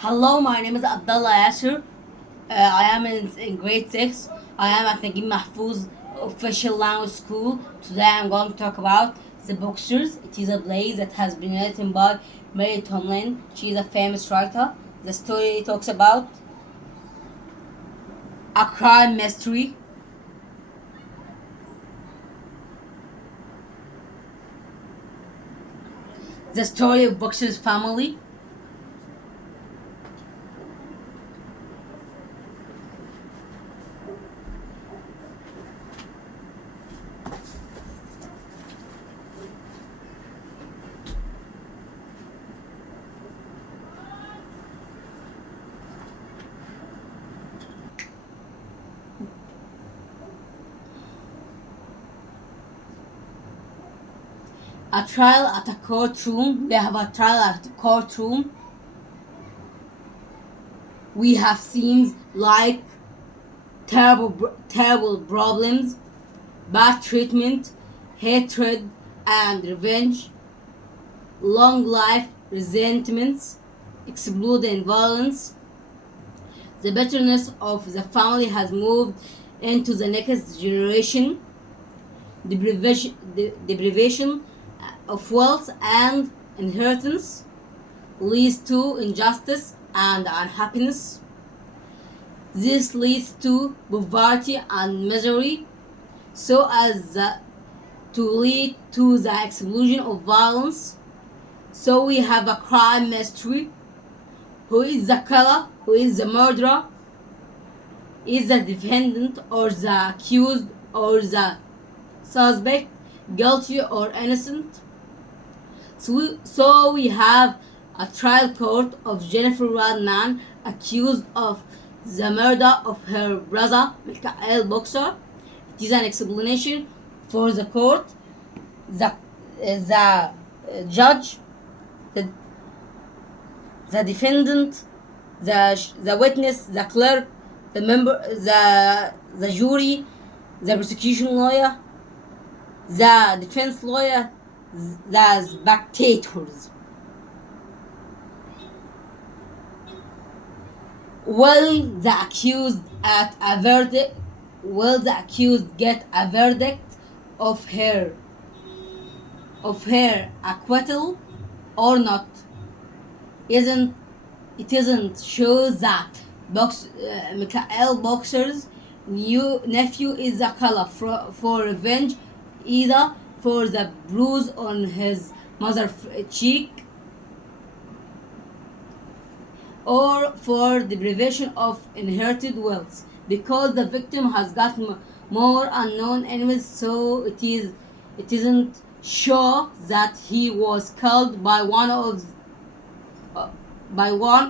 Hello, my name is Abdullah Yasser. I am in grade 6. I am at Nagim Mahfouz Official Language School. Today I'm going to talk about the Boxers. It is a play that has been written by Mary Tomlin. She is a famous writer. The story talks about a crime mystery. The story of Boxer's family. A trial at a courtroom. We have a trial at a courtroom. We have scenes like terrible problems, bad treatment, hatred and revenge, long life resentments, exploding violence. The bitterness of the family has moved into the next generation. Deprivation of wealth and inheritance leads to injustice and unhappiness. This leads to poverty and misery, so as to lead to the explosion of violence. So we have a crime mystery. Who is the killer? Who is the murderer? Is the defendant or the accused or the suspect guilty or innocent? So we have a trial court of Jennifer Rodman accused of the murder of her brother Michael Boxer. It is an explanation for the court, the judge, the defendant, the witness, the clerk, the member, the jury, the prosecution lawyer, the defense lawyer, the spectators. Will the accused at a verdict? Will the accused get a verdict of her acquittal or not? Isn't shows that Michael Boxer's nephew is a killer for revenge, either for the bruise on his mother's cheek or for deprivation of inherited wealth, because the victim has got more unknown enemies, so it isn't sure that he was killed by one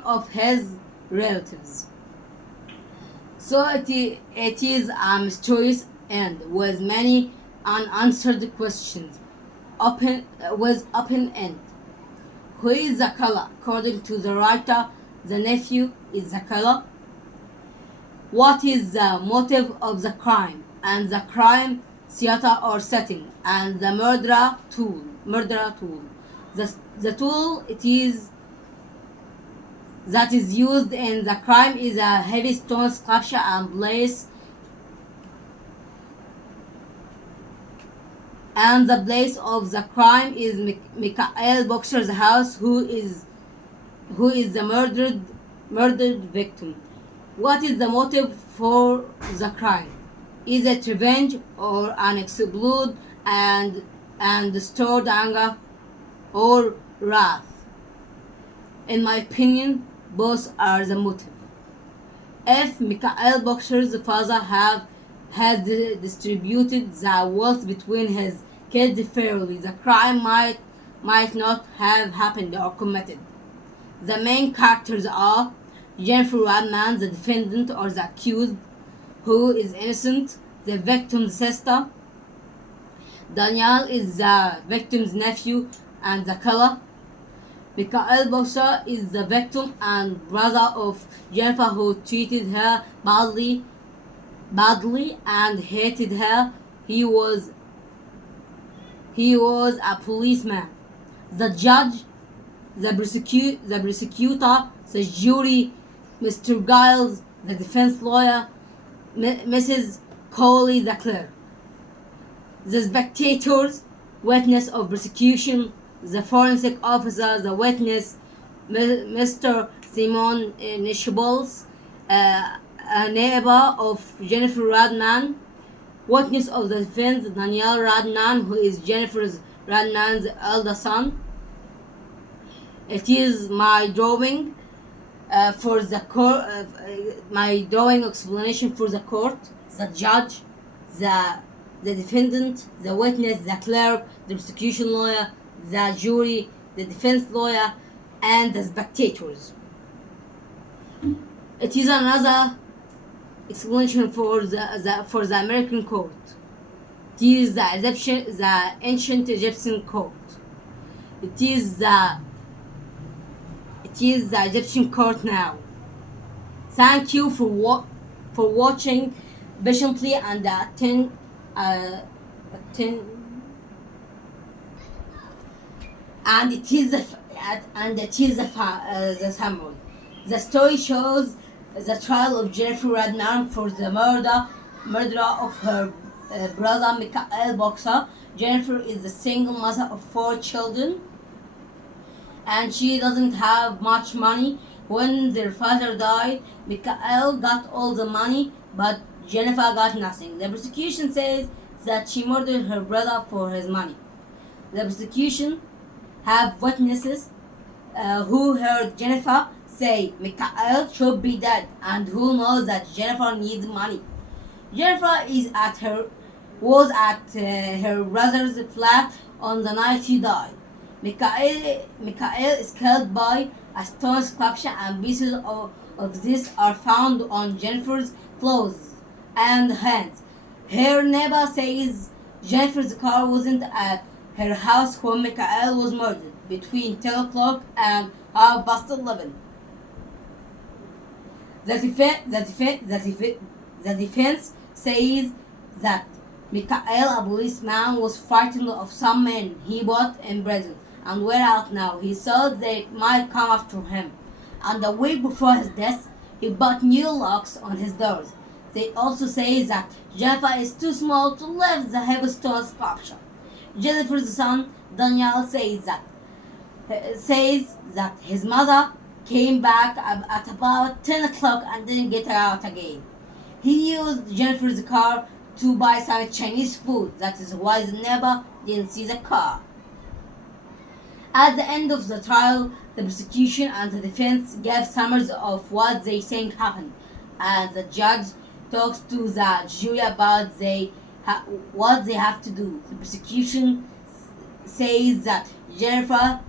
of his relatives. So it is a mysterious end with many unanswered questions, open end. Who is the killer? According to the writer, the nephew is the killer. What is the motive of the crime and the crime theater or setting, and the murderer tool? The tool that is used in the crime is a heavy stone sculpture and the place of the crime is Michael Boxer's house, who is the murdered victim. What is the motive for the crime? Is it revenge or unexploded and stored anger or wrath? In my opinion, both are the motive. If Michael Boxer's father has distributed the wealth between his kids fairly, the crime might not have happened or committed. The main characters are Jennifer Rodman, the defendant or the accused, who is innocent, the victim's sister. Daniel is the victim's nephew and the killer. Michael Boxer is the victim and brother of Jennifer, who treated her badly and hated her. He was a policeman. The judge, the prosecutor, the jury, Mr. Giles, the defense lawyer, Mrs. Coley, the clerk, the spectators, witness of prosecution, the forensic officer, the witness, Mr. Simon Nishables, a neighbor of Jennifer Radnan, witness of the defense, Danielle Radnan, who is Jennifer Radnan's elder son. It is my drawing for the court, my drawing explanation for the court, the judge, the defendant, the witness, the clerk, the prosecution lawyer, the jury, the defense lawyer, and the spectators. It is another explanation for the American court. It is the ancient Egyptian court. It is the Egyptian court now. Thank you for watching patiently and attend. And it is the summary. The story shows the trial of Jennifer Radnan for the murder of her brother Michael Boxer. Jennifer is the single mother of 4 children, and she doesn't have much money. When their father died, Michael got all the money, but Jennifer got nothing. The prosecution says that she murdered her brother for his money. The prosecution have witnesses who heard Jennifer say Michael should be dead, and who knows that Jennifer needs money. Jennifer was at her brother's flat on the night he died. Michael is killed by a stone sculpture, and pieces of this are found on Jennifer's clothes and hands. Her neighbor says Jennifer's car wasn't at her house when Michael was murdered, between 10 o'clock and 11:30. The defense says that Michael, a policeman, was frightened of some men he bought in prison and were out now. He thought they might come after him, and a week before his death, he bought new locks on his doors. They also say that Jennifer is too small to lift the heavy stone sculpture. Jennifer's son, Daniel, says that his mother came back at about 10 o'clock and didn't get out again. He used Jennifer's car to buy some Chinese food. That is why the neighbor didn't see the car. At the end of the trial, the prosecution and the defense gave summaries of what they think happened, and the judge talks to the jury about what they have to do. The prosecution says that Jennifer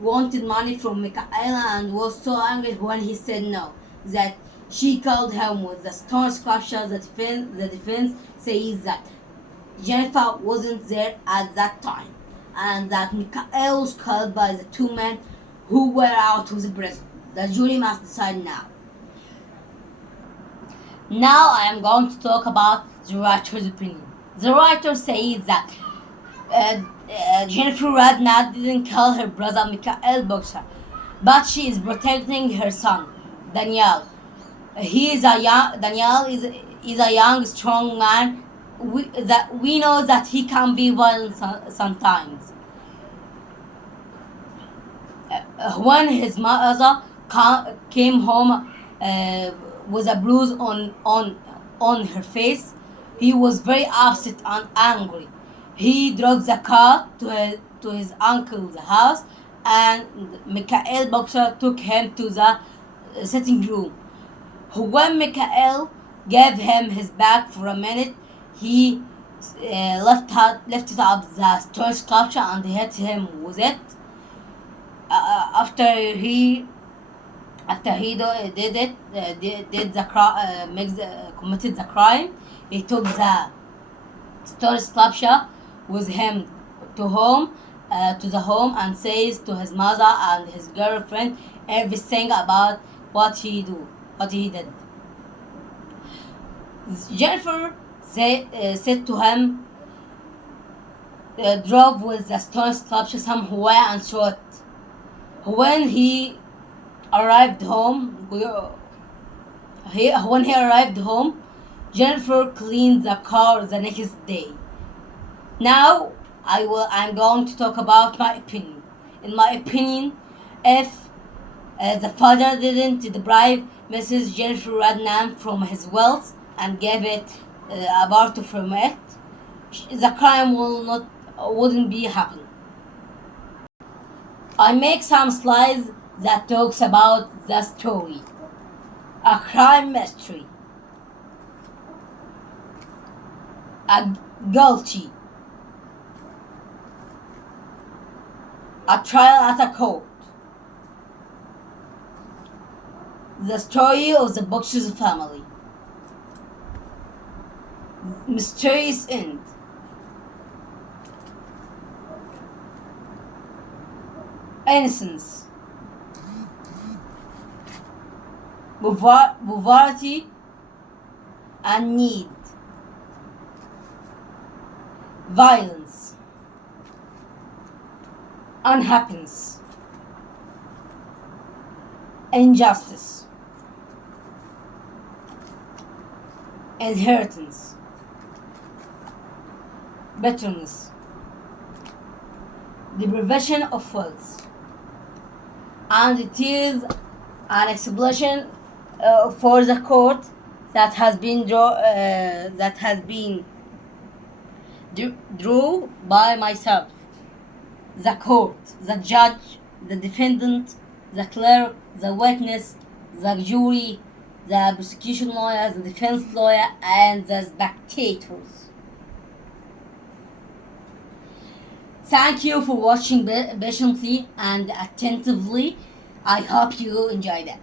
wanted money from Michael and was so angry when he said no, that she killed him with the stone sculpture. The defense says that Jennifer wasn't there at that time, and that Michael was killed by the 2 men who were out of the prison. The jury must decide now. Now I am going to talk about the writer's opinion. The writer says that Jennifer Radnan didn't kill her brother Michael Boxer, but she is protecting her son, Daniel. Daniel is a young, strong man. We know that he can be violent sometimes. When his mother came home with a bruise on her face, he was very upset and angry. He drove the car to his uncle's house, and Michael Boxer took him to the sitting room. When Michael gave him his back for a minute, he lifted up the stone sculpture and hit him with it. After he committed the crime, he took the stone sculpture with him to the home, and says to his mother and his girlfriend everything about what he did. Jennifer said to him, drove with the stone sculpture somewhere and threw it. When he arrived home, when he arrived home, Jennifer cleaned the car the next day. Now I'm going to talk about my opinion. In my opinion, if the father didn't deprive Mrs. Jennifer Radnan from his wealth and gave it a part from it, the crime wouldn't be happening. I make some slides that talks about the story. A crime mystery. A guilty. A trial at a court. The story of the Boxers family. Mysterious end. Innocence. Poverty and need. Violence. Unhappiness. Injustice. Inheritance. Bitterness. Deprivation of wealth. And it is an explanation for the court that has been drew by myself. The court, the judge, the defendant, the clerk, the witness, the jury, the prosecution lawyer, the defense lawyer, and the spectators. Thank you for watching patiently and attentively. I hope you enjoyed it.